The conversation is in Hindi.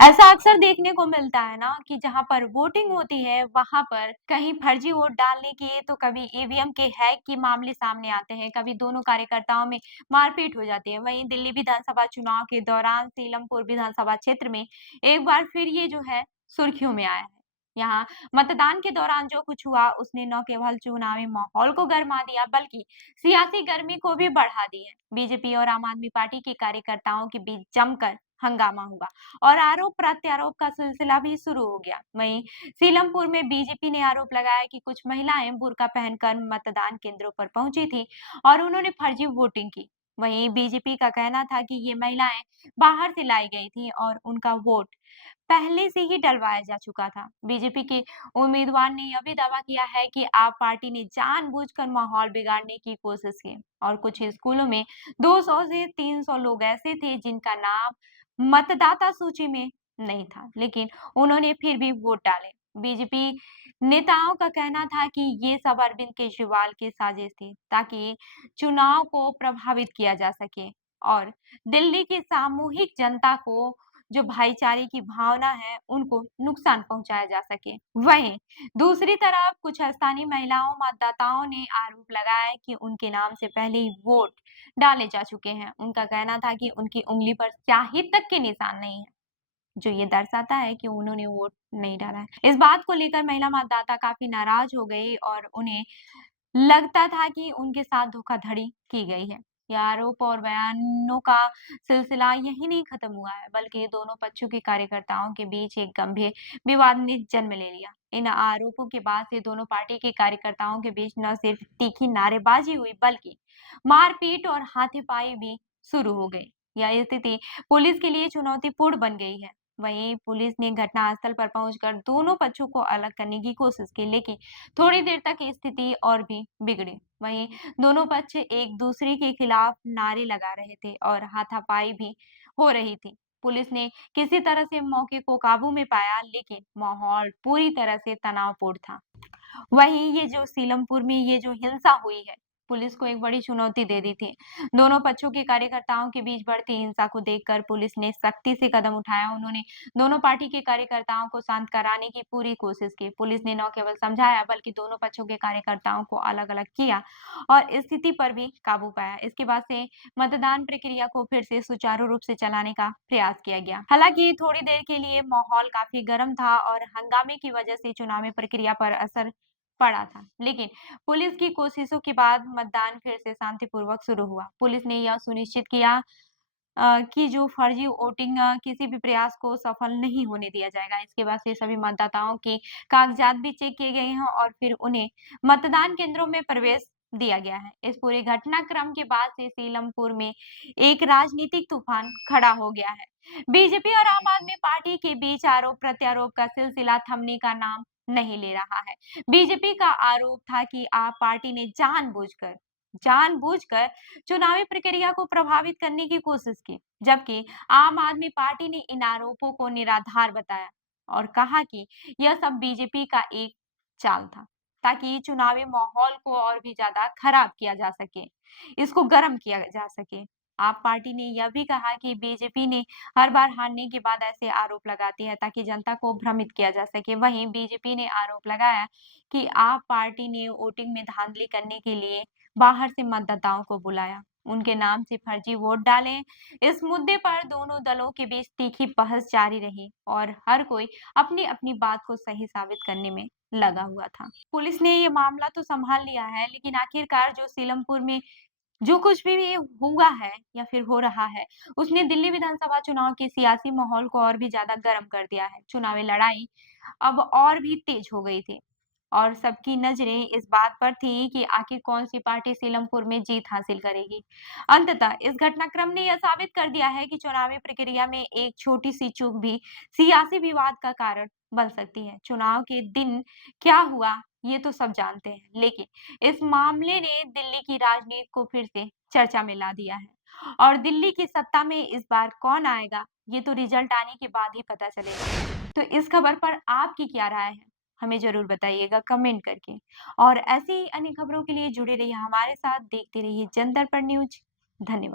ऐसा अक्सर देखने को मिलता है ना कि जहां पर वोटिंग होती है वहां पर कहीं फर्जी वोट डालने की तो कभी ईवीएम के हैक के मामले सामने आते हैं, कभी दोनों कार्यकर्ताओं में मारपीट हो जाती है। वहीं दिल्ली विधानसभा चुनाव के दौरान सीलमपुर विधानसभा क्षेत्र में एक बार फिर ये जो है सुर्खियों में आया है। यहाँ मतदान के दौरान जो कुछ हुआ उसने न केवल चुनावी माहौल को गर्मा दिया बल्कि सियासी गर्मी को भी बढ़ा दी है। बीजेपी और आम आदमी पार्टी के कार्यकर्ताओं के बीच जमकर हंगामा हुआ और आरोप प्रत्यारोप का सिलसिला भी शुरू हो गया। वहीं सीलमपुर में बीजेपी ने आरोप लगाया कि कुछ महिलाएं बुर्का पहनकर मतदान केंद्रों पर पहुंची थी और उन्होंने फर्जी वोटिंग की। वहीं बीजेपी का कहना था कि ये महिलाएं बाहर से लाई गई थी और उनका वोट पहले से ही डलवाया जा चुका था। बीजेपी के उम्मीदवार ने यह भी दावा किया है कि आप पार्टी ने जानबूझकर माहौल बिगाड़ने की कोशिश की और कुछ स्कूलों में 200 से 300 लोग ऐसे थे जिनका नाम मतदाता सूची में नहीं था, लेकिन उन्होंने फिर भी वोट डाले। बीजेपी नेताओं का कहना था कि ये सब अरविंद केजरीवाल की साजिश थी ताकि चुनाव को प्रभावित किया जा सके और दिल्ली की सामूहिक जनता को जो भाईचारे की भावना है उनको नुकसान पहुंचाया जा सके। वहीं दूसरी तरफ कुछ स्थानीय महिलाओं मतदाताओं ने आरोप लगाया कि उनके नाम से पहले ही वोट डाले जा चुके हैं। उनका कहना था कि उनकी उंगली पर स्याही तक के निशान नहीं है, जो ये दर्शाता है कि उन्होंने वोट नहीं डाला है। इस बात को लेकर महिला मतदाता काफी नाराज हो गई और उन्हें लगता था कि उनके साथ धोखाधड़ी की गई है। ये आरोप और बयानों का सिलसिला यही नहीं खत्म हुआ है, बल्कि दोनों पक्षों के कार्यकर्ताओं के बीच एक गंभीर विवाद ने जन्म ले लिया। इन आरोपों के बाद से दोनों पार्टी के कार्यकर्ताओं के बीच न सिर्फ तीखी नारेबाजी हुई, बल्कि मारपीट और हाथापाई भी शुरू हो गई। यह स्थिति पुलिस के लिए चुनौतीपूर्ण बन गई है। वहीं पुलिस ने घटनास्थल पर पहुंचकर दोनों पक्षों को अलग करने की कोशिश की, लेकिन थोड़ी देर तक स्थिति और भी बिगड़ी। वहीं दोनों पक्ष एक दूसरे के खिलाफ नारे लगा रहे थे और हाथापाई भी हो रही थी। पुलिस ने किसी तरह से मौके को काबू में पाया, लेकिन माहौल पूरी तरह से तनावपूर्ण था। वहीं ये जो सीलमपुर में ये जो हिंसा हुई है, पुलिस को एक बड़ी चुनौती दे दी थी। दोनों पक्षों के कार्यकर्ताओं के बीच बढ़ती हिंसा को देखकर पुलिस ने सख्ती से कदम उठाया। उन्होंने दोनों पार्टी के कार्यकर्ताओं को शांत कराने की पूरी कोशिश की। पुलिस ने न केवल समझाया बल्कि दोनों पक्षों के कार्यकर्ताओं को अलग-अलग किया और स्थिति पर भी काबू पाया। इसके बाद से मतदान प्रक्रिया को फिर से सुचारू रूप से चलाने का प्रयास किया गया। हालांकि थोड़ी देर के लिए माहौल काफी गर्म था और हंगामे की वजह से चुनावी प्रक्रिया पर असर पड़ा था, लेकिन पुलिस की कोशिशों के बाद मतदान फिर से शांतिपूर्वक शुरू हुआ। पुलिस ने यह सुनिश्चित किया कि जो फर्जी वोटिंग किसी भी प्रयास को सफल नहीं होने दिया जाएगा। इसके बाद से सभी मतदाताओं के कागजात भी चेक किए गए हैं और फिर उन्हें मतदान केंद्रों में प्रवेश दिया गया है। इस पूरे घटनाक्रम के बाद से सीलमपुर में एक राजनीतिक तूफान खड़ा हो गया है। बीजेपी और आम आदमी पार्टी के बीच आरोप प्रत्यारोप का सिलसिला थमने का नाम नहीं ले रहा है। बीजेपी का आरोप था कि आप पार्टी ने जानबूझकर चुनावी प्रक्रिया को प्रभावित करने की कोशिश की, जबकि आम आदमी पार्टी ने इन आरोपों को निराधार बताया और कहा कि यह सब बीजेपी का एक चाल था, ताकि चुनावी माहौल को और भी ज्यादा खराब किया जा सके, इसको गर्म किया जा सके। आप पार्टी ने यह भी कहा कि बीजेपी ने हर बार हारने के बाद ऐसे आरोप लगाती है ताकि जनता को भ्रमित किया जा सके। वहीं बीजेपी ने आरोप लगाया कि आप पार्टी ने वोटिंग में धांधली करने के लिए बाहर से मतदाताओं को बुलाया, उनके नाम से फर्जी वोट डाले। इस मुद्दे पर दोनों दलों के बीच तीखी बहस जारी रही और हर कोई अपनी अपनी बात को सही साबित करने में लगा हुआ था। पुलिस ने ये मामला तो संभाल लिया है, लेकिन आखिरकार जो सीलमपुर में जो कुछ भी हुआ है या फिर हो रहा है, उसने दिल्ली विधानसभा चुनाव के सियासी माहौल को और भी ज्यादा गर्म कर दिया है। चुनावी लड़ाई अब और भी तेज हो गई थी और सबकी नजरें इस बात पर थी कि आखिर कौन सी पार्टी सीलमपुर में जीत हासिल करेगी। अंततः इस घटनाक्रम ने यह साबित कर दिया है कि चुनावी प्रक्रिया में एक छोटी सी चूक भी सियासी विवाद का कारण बन सकती है। चुनाव के दिन क्या हुआ ये तो सब जानते हैं, लेकिन इस मामले ने दिल्ली की राजनीति को फिर से चर्चा में ला दिया है और दिल्ली की सत्ता में इस बार कौन आएगा ये तो रिजल्ट आने के बाद ही पता चलेगा। तो इस खबर पर आपकी क्या राय है, हमें जरूर बताइएगा कमेंट करके। और ऐसी ही अन्य खबरों के लिए जुड़े रहिए हमारे साथ, देखते रहिए जन दर्पण न्यूज। धन्यवाद।